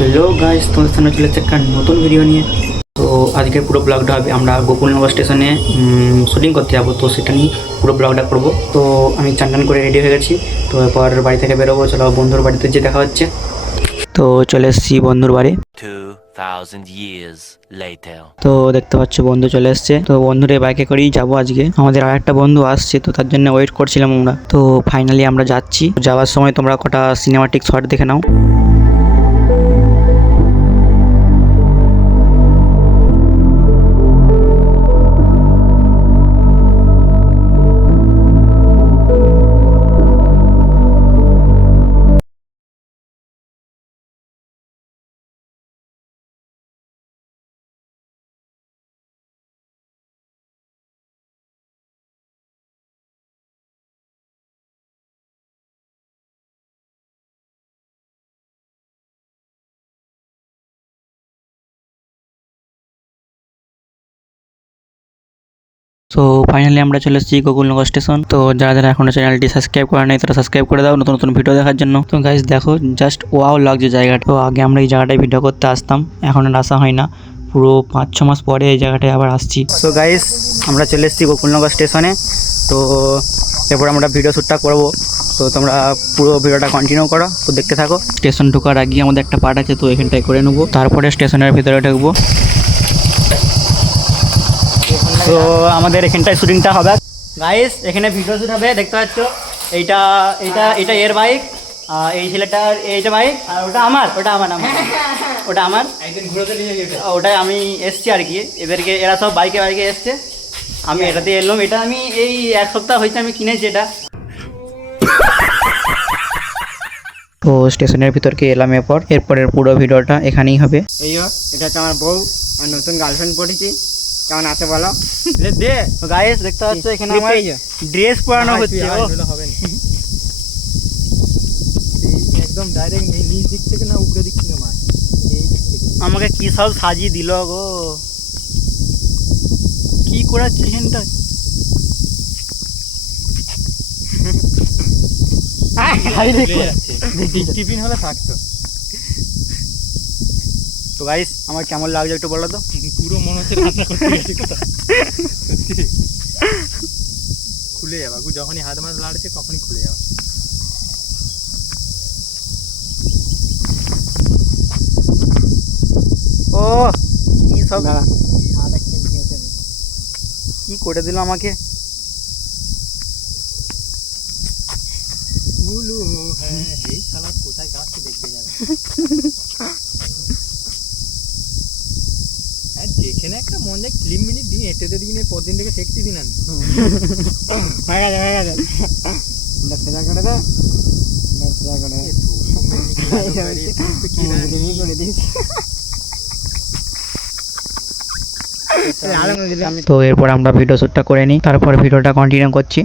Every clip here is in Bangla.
হ্যালো গাইস, তোমাদের সামনে চলে এসেছে একটা নতুন ভিডিও নিয়ে। তো আজকের পুরো ব্লগটা হবে আমরা গোকুলনগর স্টেশনে শুটিং করতে যাবো, তো সেটা নিয়ে পুরো ব্লগটা করবো। তো আমি চান টান করে রেডি হয়ে গেছি, তো এরপর বাড়ি থেকে বেরোবো। চলো বন্ধুর বাড়িতে যে দেখা হচ্ছে। তো চলে এসেছি বন্ধুর বাড়ি। 2000 years later. তো দেখতে পাচ্ছ বন্ধু চলে এসছে। তো বন্ধুর এই বাইকে করেই যাবো আজকে। আমাদের আর একটা বন্ধু আসছে, তো তার জন্য ওয়েট করছিলাম আমরা। তো ফাইনালি আমরা যাচ্ছি। যাওয়ার সময় তোমরা কটা সিনেমাটিক শট দেখে নাও। তো ফাইনালি আমরা চলে এসেছি গোকুলনগর স্টেশন। তো যারা যারা এখনো চ্যানেলটি সাবস্ক্রাইব করা নেই তারা সাবস্ক্রাইব করে দাও নতুন নতুন ভিডিও দেখার জন্য। তো গাইস দেখো, জাস্ট ওয়াও লাগছে জায়গাটা। তো আগে আমরা এই জায়গাটায় ভিডিও করতে আসতাম, এখন আর আসা হয় না। পুরো 5-6 মাস পরে এই জায়গাটায় আবার আসছি। তো গাইস আমরা চলে এসেছি গোকুলনগর স্টেশনে। তো এরপর আমরা ভিডিও শ্যুটটা করবো। তো তোমরা পুরো ভিডিওটা কন্টিনিউ করো, তো দেখতে থাকো। স্টেশন ঢোকার আগে আমাদের একটা পার্ট আছে, তো এখানটায় করে নেবো, তারপরে স্টেশনের ভিতরে ঢুকবো। তো আমাদের এখানটায় শুটিংটা হবে গাইস, এখানে ভিডিও শ্যুট হবে। দেখতে পাচ্ছ এইটা এটা এটা এর বাইক, এই ছেলেটার এইটা বাইক, আর ওটা আমার ওটা আমার ওটাই আমি এসছি আর কি। এদেরকে এরা সব বাইকে বাইকে এসছে, আমি এটাতে এলাম। এটা আমি এই 1 সপ্তাহ হয়েছে আমি কিনেছি এটা। তো স্টেশনের ভিতরকে এলাম, এরপরের পুরো ভিডিওটা এখানেই হবে। এই এটা হচ্ছে আমার বউ আর নতুন গার্লফ্রেন্ড পড়েছি। কেমন আছে বলো? দে গাইস, দেখতে পাচ্ছ এখানে আমার ড্রেস পরানো হচ্ছে। একদম ডাইরেক্ট নিচ দিক থেকে না উপরে দিক থেকে মার, এই দিক থেকে আমাকে কি সব সাজিয়ে দিল গো, কি করাচ্ছে এখানটা। টিফিন হলে থাকতো। তো গাইস আমার কেমন লাগছে একটু বলো তো। পুরো মনে হচ্ছে রান্না করতে গেছে কোথাও। খুলে যাবা যখনই হাত মাছ লাড়ছে তখনই খুলে যাবা। ও কি সব কি করে দিল আমাকে। এই শালা কোথায় যাচ্ছে দেখতে যাবে। হ্যাঁ যেখানে একটা মন যায় ক্লিপ মিনিট দিন এতে দিন পরদিন থেকে শেখছি দিন আমি। হয়ে গেছে হয়ে গেছে, সোজা করে দে, সোজা করে দে। তো এরপর আমরা ভিডিও শ্যুটটা করে নিই, তারপর ভিডিওটা কন্টিনিউ করছি।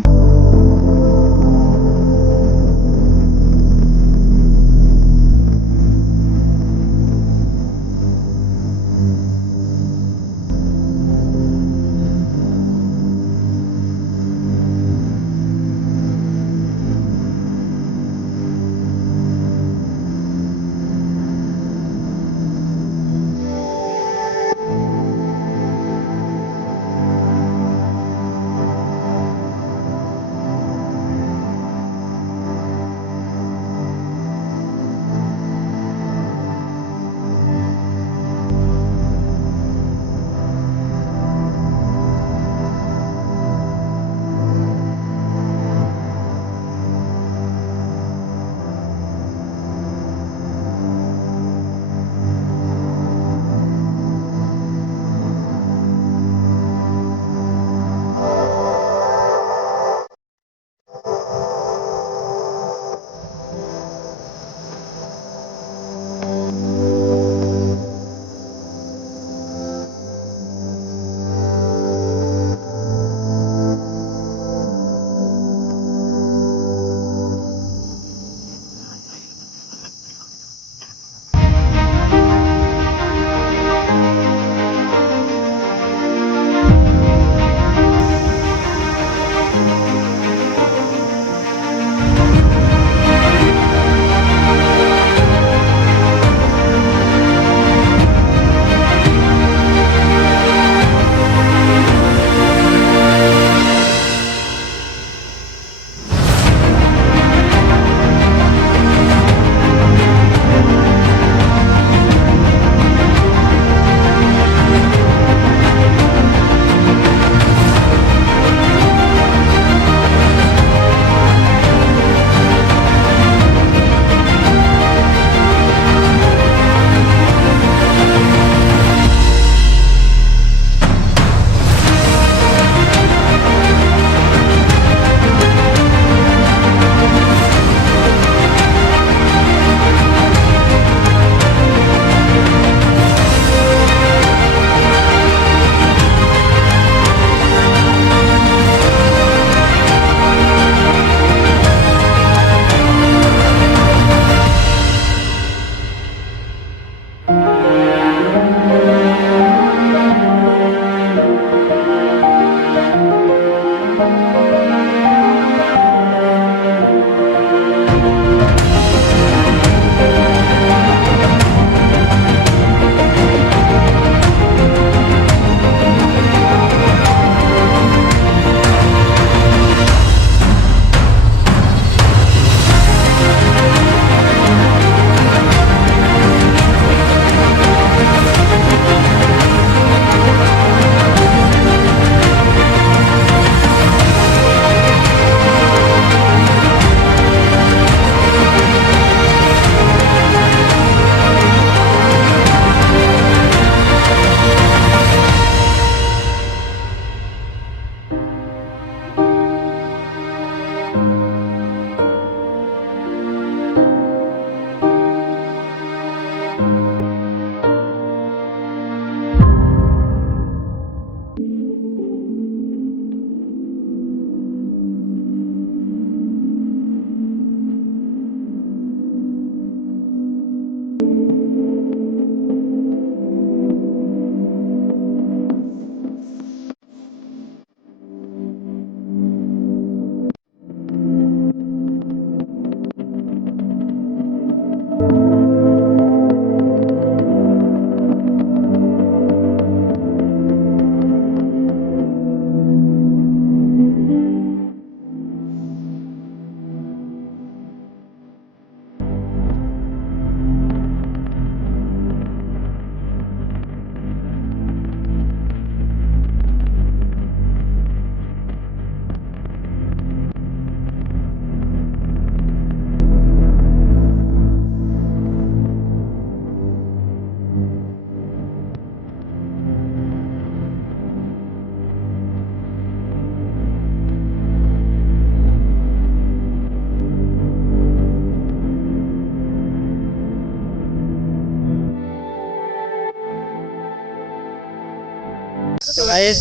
তো গাইস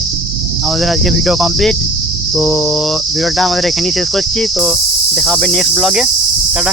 আমাদের আজকে ভিডিও কমপ্লিট। তো ভিডিওটা আমাদের এখানেই শেষ করছি। তো দেখা হবে নেক্সট ব্লগে। টাটা।